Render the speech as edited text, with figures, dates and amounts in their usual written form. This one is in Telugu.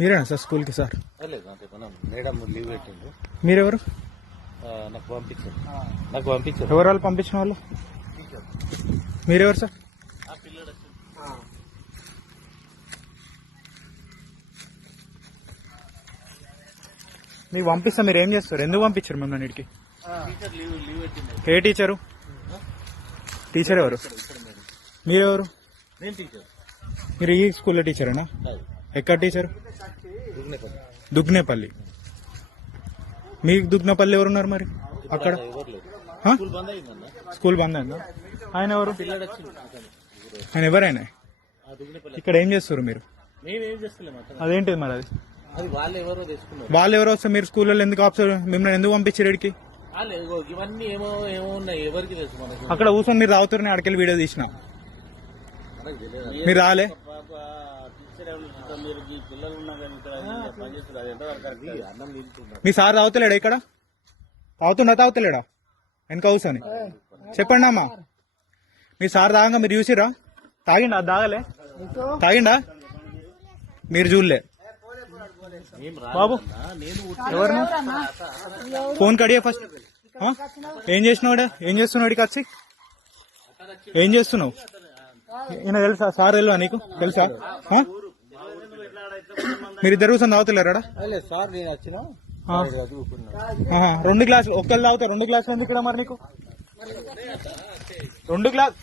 మీరేనా సార్ స్కూల్కి సార్? మేడం లీవ్ పెట్టిండు. మీరెవరు? నాకు పంపించారు. ఎవరు వాళ్ళు పంపించిన వాళ్ళు? మీరెవరు సార్? మీకు పంపిస్తా, మీరు ఏం చేస్తారు? ఎందుకు పంపించారు మిమ్మల్ని ఇక్కడికి? ఏ టీచరు? టీచర్ ఎవరు? మీరెవరు? మీరు ఈ స్కూల్లో టీచరేనా? ఎక్కడ టీచర్? దుగ్నేపల్లి. మీకు దుగ్నేపల్లి ఎవరున్నారు మరి అక్కడ? స్కూల్ బంద్ అయిందా? ఆయన ఎవరు? ఆయన ఎవరైనా ఇక్కడ ఏం చేస్తారు మీరు? అదేంటిది మరి? అది వాళ్ళు ఎవరో వస్తే మీరు స్కూల్లో ఎందుకు మిమ్మల్ని ఎందుకు పంపించారు ఇక్కడికి? ఇవన్నీ ఏమో ఏమో ఉన్నాయి, ఎవరికి తెలుసు. అక్కడ కూర్చొని మీరు రావుతారని అక్కడికి వీడియో తీసిన మీరు రాలే. మీ సార్ తాగుతలేడా ఇక్కడ? తాగుతలేడా వెనక కూర్చొని? చెప్పండి అమ్మా, మీ సార్ తాగంగా మీరు చూసిరా? తాగిండా? తాగలే? తాగిండా? మీరు చూడలే బాబు? ఎవరిని ఫోన్ కడియా ఫస్ట్. ఏం చేసినావాడా? ఏం చేస్తున్నావు? వచ్చి ఏం చేస్తున్నావు? ఈయన తెలుసా? సార్ తెలుసా నీకు? తెలుసా? మీరిద్దరు కూర్చొని తాగుతలేరా? రెండు గ్లాసులు ఒక్కళ్ళు తాగుతారు. రెండు గ్లాసులు ఎందుకు ఇక్కడ మరి నీకు? రెండు గ్లాస్